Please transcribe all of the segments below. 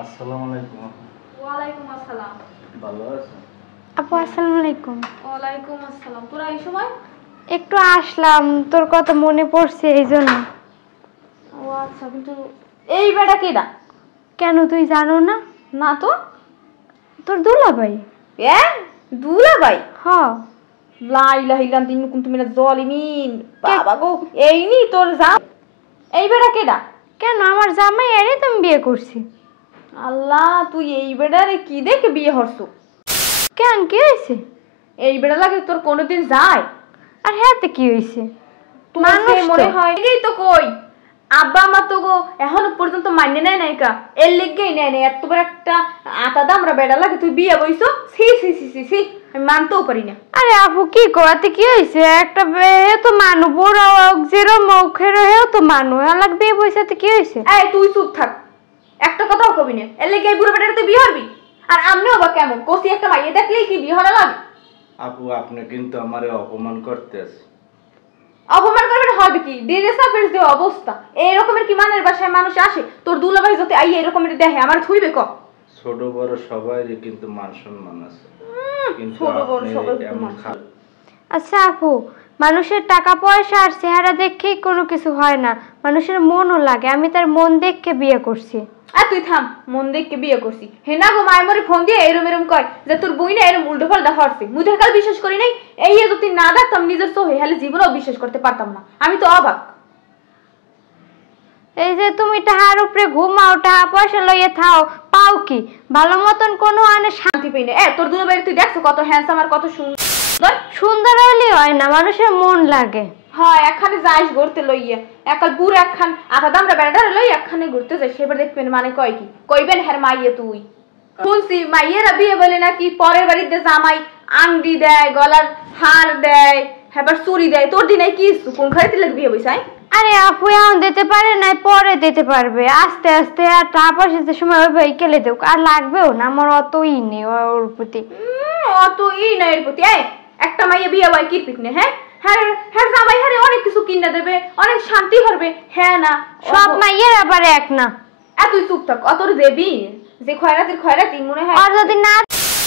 আসসালামু আলাইকুম। ওয়ালাইকুম আসসালাম। ভালো আছেন? আপু আসসালামু আলাইকুম। ওয়ালাইকুম আসসালাম। তোরা এই সময়? একটু আসলাম, তোর কথা মনে পড়ছে এই জন্য। ও আচ্ছা, কিন্তু এই বেটা কেডা? কেন তুই জানো না? না তো। তোর দুলাভাই। এ দুলাভাই? হ। লা ইলাহা ইল্লাল্লাহ তিন কুনতুম মিনাজ জালিমিন। বাবা গো, এই নি তোর জাম। এই বেটা কেডা? কেন আমার জামাই আরে তুমি বিয়ে করছি। আল্লাহ, তুই এই বেটারে কি দেখে বিয়ে হরছ? কেন কি হয়েছে? এই বেটা লাগে তোর কোনোদিন যায়? আর হ্যাঁতে কি হয়েছে? মানুষ মনে হয় এই তো কই আব্বা মা তো গো এখনো পর্যন্ত মাইনে নেয় নাই কা, এর লেগেই নেয় নাই। এত বড় একটা আতা দামরা বেড়া লাগে তুই বিয়ে বইছো? সি সি সি সি সি, আমি মানতেও পারি না। আরে আপু কি করাতে কি হয়েছে? একটা হে তো মানু বড় জিরো মুখের হেও তো মানু আলাগ বিয়ে বইসাতে কি হয়েছে? এই তুই চুপ থাক, একটা কথাও কবি না। এর লেগে এই বুড়ো বেটারে তুই বিয়ে হরবি? আর আমিও বা কেমন কোসি একটা মাইয়ে দেখলেই কি বিয়ে হরা লাগে? আপু আপনি কিন্তু আমারে অপমান করতেছেন। অপমান করবেন হবে কি? ডিজে সাপের যে অবস্থা, এই রকমের কি মানের বাসায় মানুষ আসে? তোর দুলাভাই যদি আই এই রকমের দেখে আমার থুইবে ক? ছোট বড় সবাইরই কিন্তু মান সম্মান আছে, কিন্তু ছোট বড় আপনি সবাই এমন খারাপ। আচ্ছা আপু, মানুষের টাকা পয়সা আর চেহারা দেখেই কোনো কিছু হয় না, মানুষের মনও লাগে। আমি তার মন দেখে বিয়ে করছি। আর তুই থাম, মন দেখকে বিয়ে করছি হে না গো? মায়ের মরে ফোন দিয়ে এরম এরম কয় যে তোর বই না এরম উল্টো পাল্টা হরছে। মুই তো কাল বিশ্বাস করি নাই। এই যদি না দেখতাম নিজের চোখে, হলে জীবনেও বিশ্বাস করতে পারতাম না। আমি তো অবাক। এই যে তুমি টাহার উপরে ঘুমাও, টাকা পয়সা লইয়ে থাও, পাও কি? ভালো মতন কোনো শান্তি পাই না। তোর দুলাভাই তুই দেখছো কত হ্যান্ডসাম আর কত সুন্দর? সুন্দর হলেই হয় না, মানুষের মন লাগে। হয় একখানে যাইস ঘুরতে লইয়া, একাল পুরো একখান আধা দামরা বেড়াটা লই একখানে ঘুরতে যাই, সেবার দেখবেন মানে কয় কি কইবেন হ্যাঁ মাইয়ে তুই। শুনছি মাইয়েরা বিয়ে বলে নাকি পরের বাড়িতে জামাই আংটি দেয়, গলার হার দেয়, হ্যাঁ চুরি দেয়। তোর দিনে কি কোন খাইতে লাগে বিয়ে বইসাই? আরে আপু এখন দিতে পারে না, পরে দিতে পারবে আস্তে আস্তে। আর টাকা পয়সা সময় ওই ভাই কেলে দেব, আর লাগবেও না আমার অতই নেই ওর প্রতি। অত ই না এর প্রতি। একটা মাইয়ে বিয়ে হয় কি পিকনে? হ্যাঁ হ্যাঁ হ্যাঁ, জামাই হ্যাঁ অনেক কিছু কিনে দেবে, অনেক শান্তি করবে। হ্যাঁ না, সব মাইয়ের আবার এক না। তুই চুপ থাক। অতর দেবী যে খয়রাতির খয়রাতি মনে হয়। আর যদি না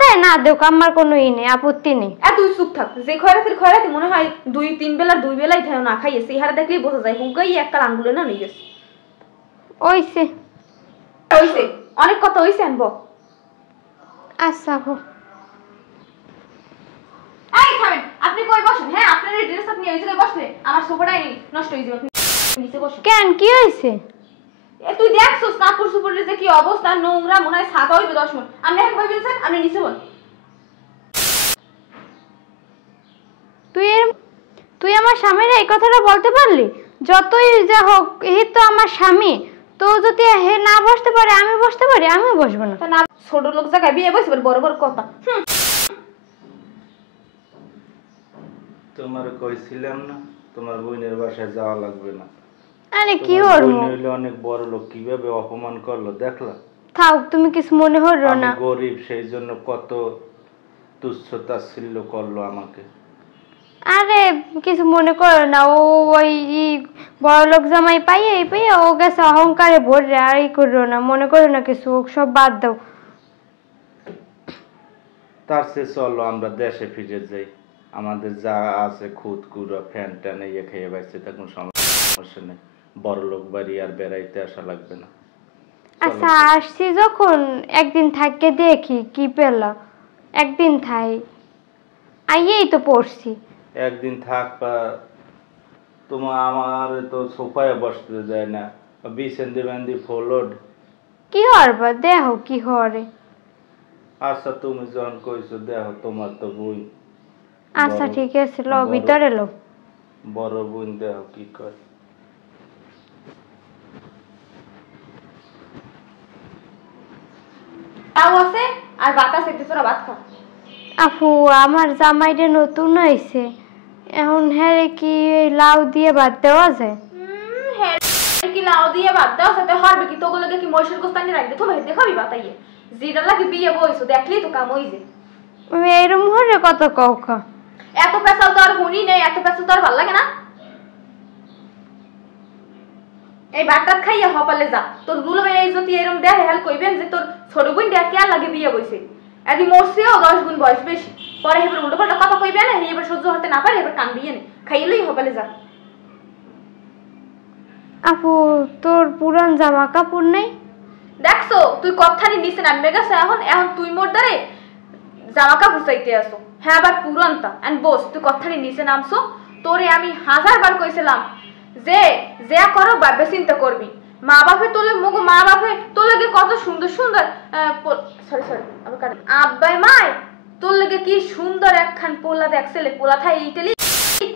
দেয় না দেখ, আমার কোনো ই নেই, আপত্তি নেই। তুই চুপ থাক। যে খয়রাতির খয়রাতি মনে হয় দুই তিন বেলাই খায় না খাইয়ে, সেই হারে দেখলেই বোঝা যায় হুগাই একটা আঙ্গুলে না নিয়ে গেছে। ওইসে হইছে অনেক কথা হইছে। আনবো আচ্ছা আপু। এই থামেন, আপনি কই বসেন? হ্যাঁ আপনার এই ড্রেস আপনি এই জায়গায় বসলে আমার সোফাটাই নষ্ট হয়ে যাবে। নিচে বসেন। কেন কি হয়েছে? তুই দেখছস কাপড় সুপড়ের যে কি অবস্থা, নোংরা মনে হয় ছাতা হইবে 10 মিনিট। আপনি এখন কই বলছেন? আপনি নিচে বল। তুই আমার স্বামীর এই কথাটা বলতে পারলি? যতই যা হোক এই তো আমার স্বামী, তো যদি হে না বসতে পারে আমি বসতে পারি, আমিও বসবো না। না ছোট লোক জায়গায় বিয়ে বসে বড় বড় কথা। তোমার কইছিলাম না তোমার বোনের বাসায় যাওয়া লাগবে না। আরে কি হলো? হইলে অনেক বড় লোক, কিভাবে অপমান করলো দেখলা? থাক তুমি কিছু মনে হলো না। আমি গরিব, সেই জন্য কত তুচ্ছ-তাচ্ছিল্য করলো আমাকে। আরে কিছু মনে করো না, ও ওই বড় লোক জামাই পাইয়ে ও গেছে অহংকারে ভরে। আর করো না, মনে করো না কিছু, সব বাদ দাও। তার চেয়ে চলো আমরা দেশে ফিরে যাই, আমাদের যা আছে খুদ কুড়া ফ্যান ট্যান ইয়ে খেয়ে বাঁচতে থাকুন, সমস্যা নেই। বড় লোক বাড়ি আর বেড়াইতে আসা লাগবে না। আচ্ছা আসছি যখন একদিন থাকতে দেখি কি পেলা। একদিন থাই, আইয়েই তো পড়ছি। একদিন থাকবা তোমার, আমার তো সোফায় বসতে দেয় না, বিছেন্দি বান্দি ফলোড। কি হরবা দেহ কি হরে। আচ্ছা তুমি যখন কইছো দেহ, তোমার তো বোন। আচ্ছা ঠিক আছে, লো ভিতরে লো। বড় বোন দেহ কি করে। তাও আছে আর বাতাস একটু তোরা ভাত খা। আপু আমার জামাইটা নতুন হয়েছে, এখন হ্যাঁ কি লাউ দিয়ে ভাত দেওয়া যায়? হ্যাঁ কি লাউ দিয়ে ভাত দাও সাথে হরবে কি? তোগুলো কি মহিষের গোস্তানি রাখবে? তো ভাই দেখাবি বাতাইয়ে জিরা লাগে বিয়ে বইছো, দেখলেই তো কাম হইছে। এইরকম হরে কত কৌখা। এত পেশাল তো আর হুনি নেই, এত পেশাল তো আর ভাল লাগে না। এই ভাতটা খাইয়া হপালে যা, তোর দুলাভাই এই যদি এরকম দেখে হেল কইবেন যে তোর ছোট বোন দেখ কে লাগে বিয়ে বইছে, এদি মরছেও 10 গুণ বয়স বেশি, পরে এবার উল্টো পাল্টা কথা কইবে না, এবার সহ্য হতে না পারে এবার কান দিয়ে নে, খাইলেই হপালে যা। আপু তোর পুরান জামা কাপড় নাই? দেখছো তুই কথানি নিচে নামবে গেছো, এখন এখন তুই মোর দ্বারে জামা কাপড় চাইতে আসো, হ্যাঁ আবার পুরানটা এন্ড বস তুই কথানি নিচে নামছো। তোরে আমি 1000 বার কইছিলাম যে যা করো ভাবে চিন্তা করবি, মা বাপে তোলে মগো মা বাপে তোর লাগে কত সুন্দর সুন্দর সরি সরি আবার আব্বাই মাই তোর লাগে কি সুন্দর একখান পোলা দেখছিলে, পোলা থাই ইটালি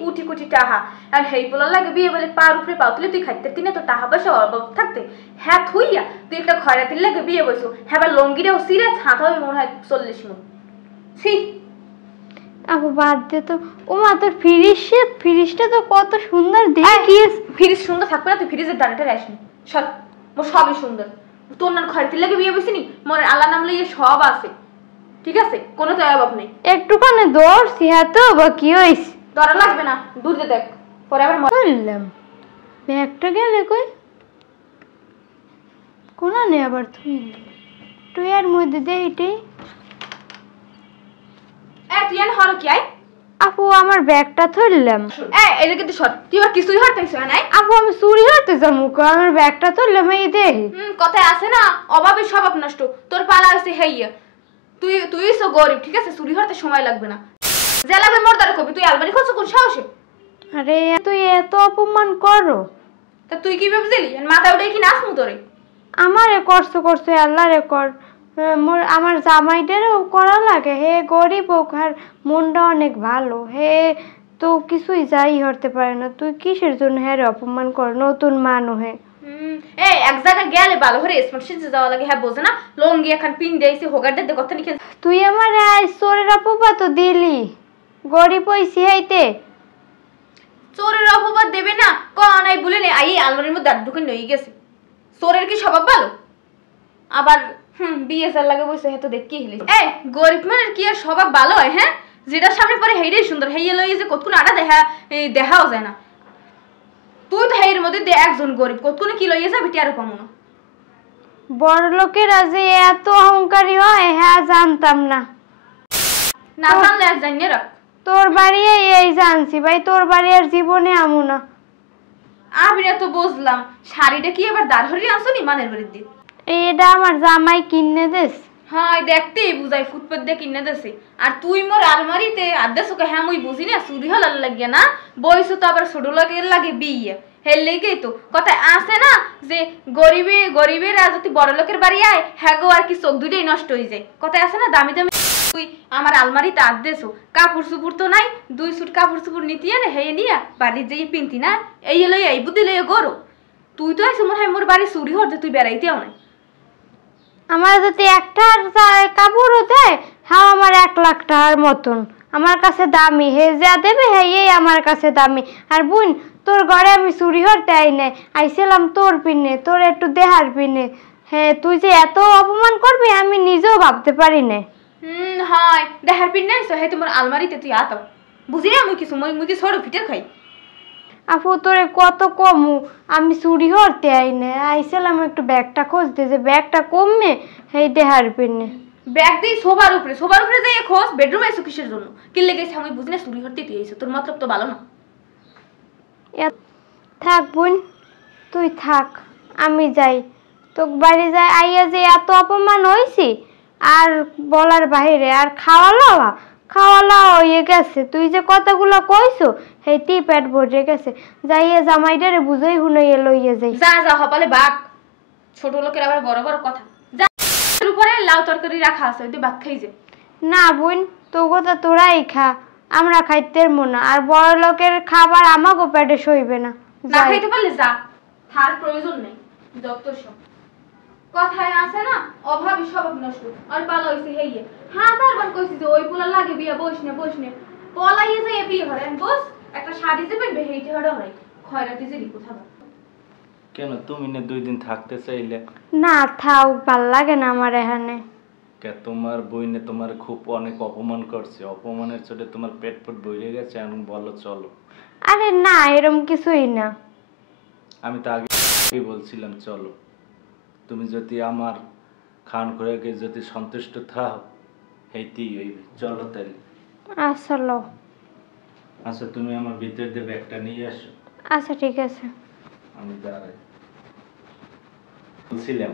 কুটি কুটি টাহা, আর হেই পোলা লাগে বিয়ে বলে পার উপরে পাও তুলে তুই খাইতে তিনে তো টাহা পয়সা অভাব থাকতে, হ্যাঁ থুইয়া তুই একটা খয়রাতির লাগে বিয়ে বইছো, হ্যাঁ আবার লঙ্গিটাও সিরে ছাঁত হবে মনে হয় 40 মন। ছি আপু বাদ দে তো। ও মা তোর ফ্রিজটা তো কত সুন্দর দেখিস। ফ্রিজ সুন্দর থাকবে না, তুই ফ্রিজের ডানাটা আসনি সব, মোর সবই সুন্দর, তোর না খয়রাতির লাগে বিয়ে বইছিনি, মোর আল্লাহ নাম লইয়ে সব আছে, ঠিক আছে কোনো তো অভাব নেই। একটুখানি দৌড় হ্যাঁ তো বা কি হইছে? ধরা লাগবে না, দূর দিয়ে দেখ পরে আবার বললাম ব্যাগটা গেলে কই কোনা নে আবার তুই এর মধ্যে দে এটাই। তুই এনে হর কি আই? আপু আমার ব্যাগটা ধরলাম। এটা কিন্তু সর, তুই আর কিছুই হরতেছ নাই। আপু আমি চুরি হতে যাবো, আমার ব্যাগটা ধরলাম এই দে। কথায় আছে না অভাবে স্বভাব নষ্ট, তোর পালা আছে হেইয়া, তুই সো গরিব, ঠিক আছে চুরি হরতে সময় লাগবে না, যা লাগবে মোর দ্বারা কবি, তুই আলমারি খোঁজ কোন সাহসে? আরে তুই এত অপমান করো, তা তুই কি ভেবেছিলি মাথা উঠে কি নাচমু তোরে? আমারে করছো আল্লাহ রে কর, আমার জামাইটারও করা লাগে, হে গরিব হোক আর মনটা অনেক ভালো, হে তো কিছুই যাই হতে পারে না, তুই কিসের জন্য হ্যাঁ রে অপমান কর, নতুন মানুষ হে। এক জায়গায় গেলে ভালো করে স্মার্ট সিটি যাওয়া লাগে, হ্যাঁ বোঝে না লঙ্গি এখন পিন দিয়েছি হোগার দে কথা নিখে। তুই আমার চোরের অপবাদ তো দিলি, গরিব হইছি হাইতে। চোরের অপবাদ দেবে না ক নাই বলে নে, আই আলমারির মধ্যে ঢুকে নই গেছে, চোরের কি স্বভাব ভালো? আবার বিয়ে চাল লাগে বসে হ্যাঁ তো দেখি হিলি, গরিব মানের কি আর স্বভাব ভালো হয়? হ্যাঁ যেটা সামনে পরে হেইটাই সুন্দর, হেইয়া লই যে কতক্ষণ আটা দেখাও যায় না, তুই তো হেইয়ের মধ্যে একজন গরিব কতক্ষণ কি লইয়া যাবি টিয়ারও পামো না। বড় লোকেরা যে এত অহংকারী হয় হ্যাঁ জানতাম না, না জানলে আর জানিয়ে রাখ। তোর বাড়ি এই জানছি ভাই, তোর বাড়ি আর জীবনে আমু না। আমি না তো বুঝলাম শাড়িটা কি এবার দাঁড় হরিয়ে আনছো নি মানের বাড়ির দিয়ে? এটা আমার জামাই কিনে দেস। হ্যাঁ দেখতেই বুঝাই ফুটপাত দিয়ে কিনে দেছে, আর তুই মোর আলমারিতে আদেশকে হ্যাঁ মুই বুঝি না চুরি হল লাগে না বইছো তো আবার ছোট লাগে বিয়ে হেল লেগেই তো কথা আছে না যে গরিবের যদি বড় লোকের বাড়ি আয় হ্যাঁ গো আর কি চোখ দুইটাই নষ্ট হয়ে যায়, কথা আছে না দামি দামি। তুই আমার আলমারিতে আদেছো কাপড় চুপুর তো নাই, 2 সুট কাপড় চুপুর নিতে আনে হে নিয়া বাড়ির যেয়ে পিনতি না, এই লই এই বুদ্ধি লই গরো, তুই তো আইসো মনে হয় মোর বাড়ি চুরি হতে তুই বেড়াইতেও নাই। আমার যদি একটা কাপড়ও দেয় হ্যাঁ আমার 1 লাখ টাকার মতন আমার কাছে দামি, হে যা দেবে হ্যাঁ এই আমার কাছে দামি। আর বোন তোর ঘরে আমি চুরি হতে আই নাই, আইছিলাম তোর পিনে, তোর একটু দেহার পিনে, হ্যাঁ তুই যে এত অপমান করবি আমি নিজেও ভাবতে পারি না। হয় দেহার পিন নাই সো হে তোমার আলমারিতে তুই আতাও বুঝি না মুই কিছু মুই কি ছোট ফিটের খাই। আপু তোরে কত কমু, আমি চুরি হতে আই না, আইছিলাম একটু ব্যাগটা খুঁজতে যে ব্যাগটা কমবে এই দেহার পিনে। ব্যাগ দিই সোফার উপরে যাই খোঁজ, বেডরুমে এসো কিসের জন্য? কি লেগেছে আমি বুঝি না চুরি হতে তুই এসো, তোর মতলব তো ভালো না। থাক বোন তুই থাক, আমি যাই, তোর বাড়ি যাই আইয়া যে এত অপমান হয়েছি আর বলার বাইরে, আর খাওয়া লাওয়া হয়ে গেছে, তুই যে কথাগুলো কইছো সেইটি পেট ভরে গেছে, যাইয়ে জামাইটারে বুঝাই হুনাইয়ে লইয়ে যাই। যা হপালে বাঘ, ছোট লোকের আবার বড় বড় কথা, যা উপরে লাউ তরকারি রাখা আছে ওই ভাত খাই যে। না বোন তো কথা তোরাই খা, আমরা খাইতে না, আর বড় লোকের খাবার আমাকে পেটে সইবে না। না খাইতে পারলে যা, থার প্রয়োজন নেই, যত সব কথায় আছে না অভাবী স্বভাব নষ্ট, আর পালা হইছে হেইয়ে হ্যাঁ তারবার কইছি যে ওই পোলা লাগে বিয়া বসনে পলাইয়ে যায় বিয়ে হরে বস একটা শাড়ি যে পেনবে হেইতে হড়া হয় খয়রাতি যে কোথা বা। কেন তুমি না 2 দিন থাকতে চাইলে? না থাও, ভাল লাগে না আমার এখানে। কে তোমার বইনে তোমার খুব অনেক অপমান করছে, অপমানের চোটে তোমার পেট বইরে গেছে, এখন বলো চলো। আরে না এরকম কিছুই না। আমি তো আগে কি বলছিলাম চলো, তুমি যদি আমার খান করে যদি সন্তুষ্ট থাও হেইতেই হইবে, চলো তাহলে। আচ্ছা লও। আচ্ছা তুমি আমার ভিতর দিয়ে ব্যাগটা নিয়ে আসো, আচ্ছা ঠিক আছে। আমি দাঁড়াই। বলছিলাম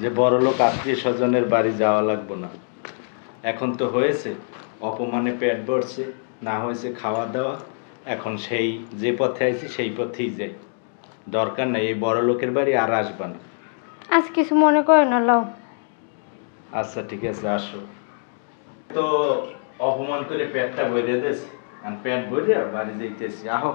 যে বড় লোক আত্মীয় স্বজনের বাড়ি যাওয়া লাগবে না, এখন তো হয়েছে অপমানে পেট ভরছে, না হয়েছে খাওয়া দাওয়া, এখন সেই যে পথে আইছি সেই পথেই যাই, দরকার নাই এই বড় লোকের বাড়ি আর আসবা না। আজ কিছু মনে করো না, লও। আচ্ছা ঠিক আছে আসো। তো অপমান করে পেটটা ভরে দিয়েছে, আর পেট ভরে বাড়ি যাইতেছি, আহো।